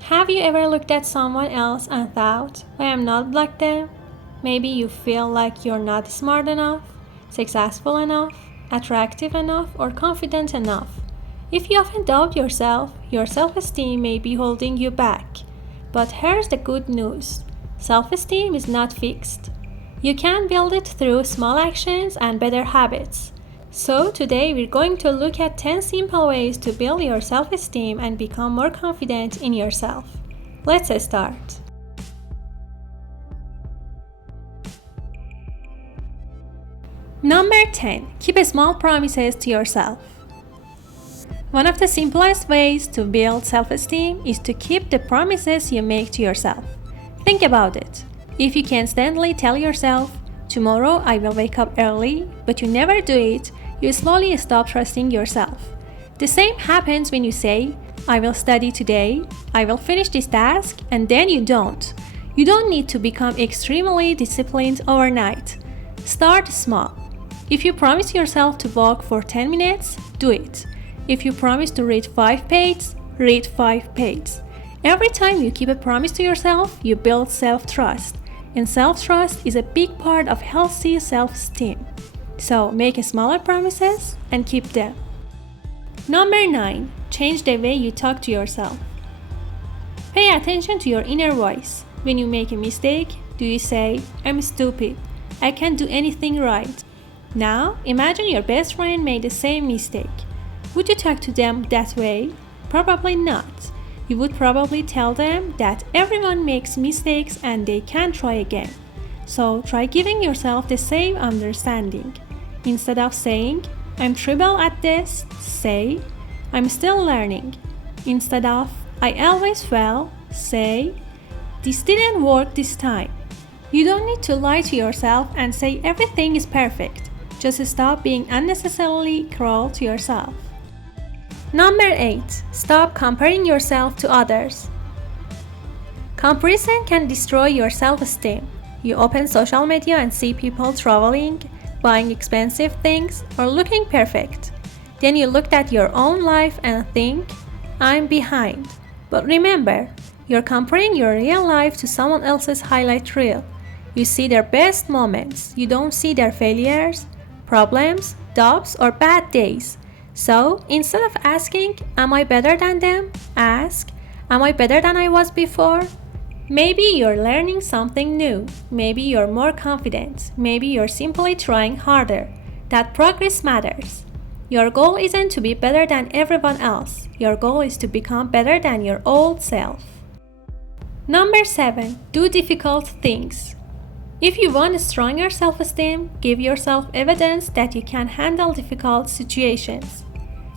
Have you ever looked at someone else and thought, I am not like them? Maybe you feel like you're not smart enough, successful enough, attractive enough, or confident enough. If you often doubt yourself, your self-esteem may be holding you back. But here's the good news. Self-esteem is not fixed. You can build it through small actions and better habits. So today we're going to look at 10 simple ways to build your self-esteem and become more confident in yourself. Let's start. Number 10. Keep small promises to yourself. One of the simplest ways to build self-esteem is to keep the promises you make to yourself. Think about it. If you constantly tell yourself, tomorrow I will wake up early, but you never do it, you slowly stop trusting yourself. The same happens when you say, I will study today, I will finish this task, and then you don't. You don't need to become extremely disciplined overnight. Start small. If you promise yourself to walk for 10 minutes, do it. If you promise to read 5 pages, read 5 pages. Every time you keep a promise to yourself, you build self-trust. And self-trust is a big part of healthy self-esteem. So make smaller promises and keep them. Number 9. Change the way you talk to yourself. Pay attention to your inner voice. When you make a mistake, do you say, I'm stupid, I can't do anything right? Now, imagine your best friend made the same mistake. Would you talk to them that way? Probably not. You would probably tell them that everyone makes mistakes and they can try again. So try giving yourself the same understanding. Instead of saying, I'm terrible at this, say, I'm still learning. Instead of, I always fail, say, this didn't work this time. You don't need to lie to yourself and say everything is perfect. Just stop being unnecessarily cruel to yourself. Number 8. Stop comparing yourself to others. Comparison can destroy your self-esteem. You open social media and see people traveling, buying expensive things, or looking perfect. Then you look at your own life and think, I'm behind. But remember, you're comparing your real life to someone else's highlight reel. You see their best moments. You don't see their failures, problems, doubts, or bad days. So, instead of asking, am I better than them? Ask, am I better than I was before? Maybe you're learning something new. Maybe you're more confident. Maybe you're simply trying harder. That progress matters. Your goal isn't to be better than everyone else. Your goal is to become better than your old self. Number 7. Do difficult things. If you want a stronger self-esteem, give yourself evidence that you can handle difficult situations.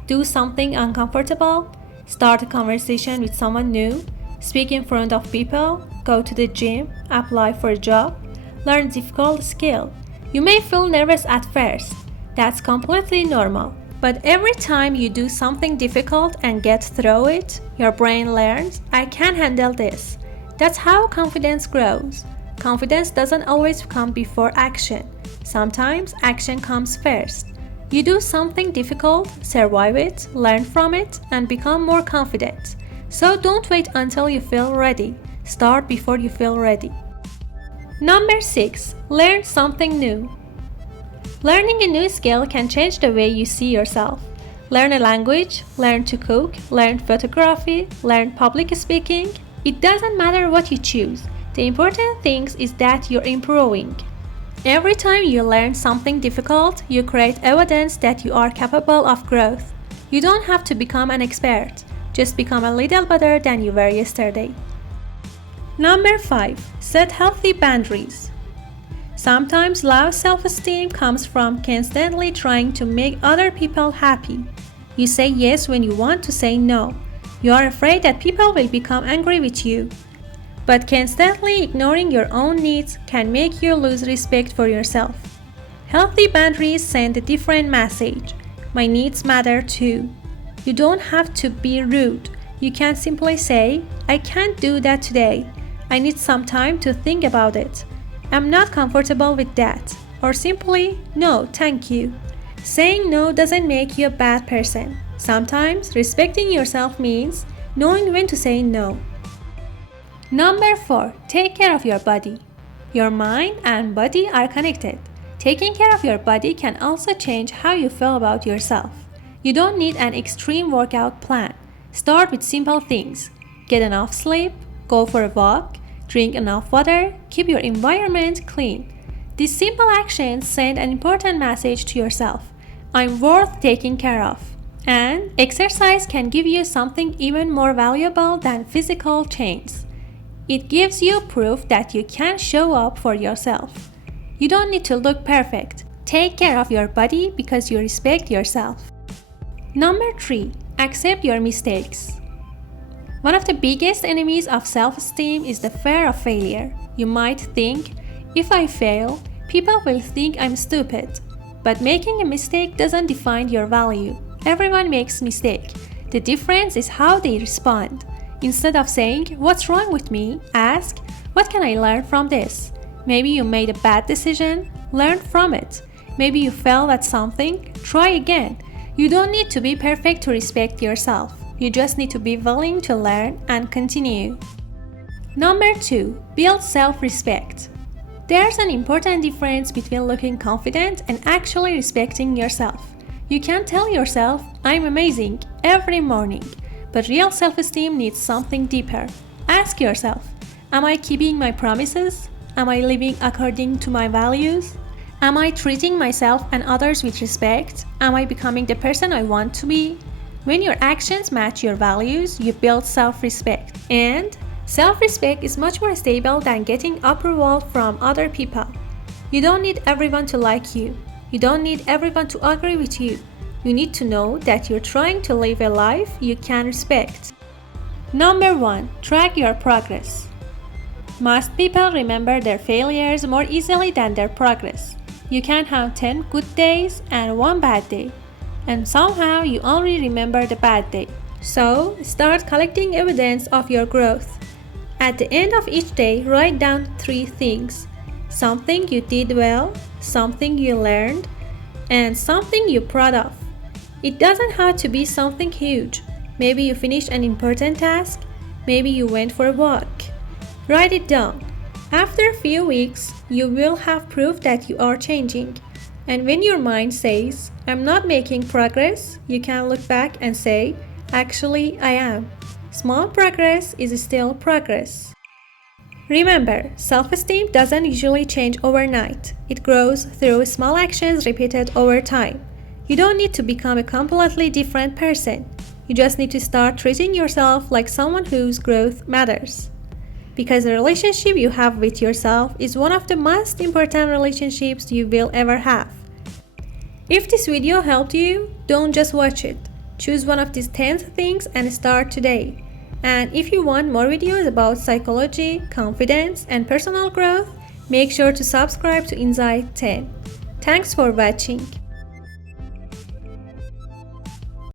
Do something uncomfortable. Start a conversation with someone new. Speak in front of people, go to the gym, apply for a job, learn a difficult skill. You may feel nervous at first. That's completely normal. But every time you do something difficult and get through it, your brain learns, I can handle this. That's how confidence grows. Confidence doesn't always come before action. Sometimes action comes first. You do something difficult, survive it, learn from it, and become more confident. So don't wait until you feel ready. Start before you feel ready. Number 6. Learn something new. Learning a new skill can change the way you see yourself. Learn a language, learn to cook, learn photography, learn public speaking. It doesn't matter what you choose. The important thing is that you're improving. Every time you learn something difficult, you create evidence that you are capable of growth. You don't have to become an expert. Just become a little better than you were yesterday. Number 5. Set healthy boundaries. Sometimes low self-esteem comes from constantly trying to make other people happy. You say yes when you want to say no. You are afraid that people will become angry with you. But constantly ignoring your own needs can make you lose respect for yourself. Healthy boundaries send a different message. My needs matter too. You don't have to be rude. You can simply say, I can't do that today. I need some time to think about it. I'm not comfortable with that. Or simply, no, thank you. Saying no doesn't make you a bad person. Sometimes respecting yourself means knowing when to say no. Number 4. Take care of your body. Your mind and body are connected. Taking care of your body can also change how you feel about yourself. You don't need an extreme workout plan. Start with simple things. Get enough sleep, go for a walk, drink enough water, keep your environment clean. These simple actions send an important message to yourself. I'm worth taking care of. And exercise can give you something even more valuable than physical change. It gives you proof that you can show up for yourself. You don't need to look perfect. Take care of your body because you respect yourself. Number 3. Accept your mistakes. One of the biggest enemies of self-esteem is the fear of failure. You might think, if I fail, people will think I'm stupid. But making a mistake doesn't define your value. Everyone makes mistakes. The difference is how they respond. Instead of saying, what's wrong with me? Ask, what can I learn from this? Maybe you made a bad decision. Learn from it. Maybe you failed at something. Try again. You don't need to be perfect to respect yourself. You just need to be willing to learn and continue. Number 2. Build self-respect. There's an important difference between looking confident and actually respecting yourself. You can tell yourself, I'm amazing, every morning. But real self-esteem needs something deeper. Ask yourself, am I keeping my promises? Am I living according to my values? Am I treating myself and others with respect? Am I becoming the person I want to be? When your actions match your values, you build self-respect. And self-respect is much more stable than getting approval from other people. You don't need everyone to like you. You don't need everyone to agree with you. You need to know that you're trying to live a life you can respect. Number 1. Track your progress. Most people remember their failures more easily than their progress. You can have 10 good days and 1 bad day, and somehow you only remember the bad day. So, start collecting evidence of your growth. At the end of each day, write down 3 things. Something you did well, something you learned, and something you're proud of. It doesn't have to be something huge. Maybe you finished an important task. Maybe you went for a walk. Write it down. After a few weeks, you will have proof that you are changing. And when your mind says, I'm not making progress, you can look back and say, actually, I am. Small progress is still progress. Remember, self-esteem doesn't usually change overnight. It grows through small actions repeated over time. You don't need to become a completely different person. You just need to start treating yourself like someone whose growth matters. Because the relationship you have with yourself is one of the most important relationships you will ever have. If this video helped you, don't just watch it. Choose one of these 10 things and start today. And if you want more videos about psychology, confidence, and personal growth, make sure to subscribe to InsightTen. Thanks for watching.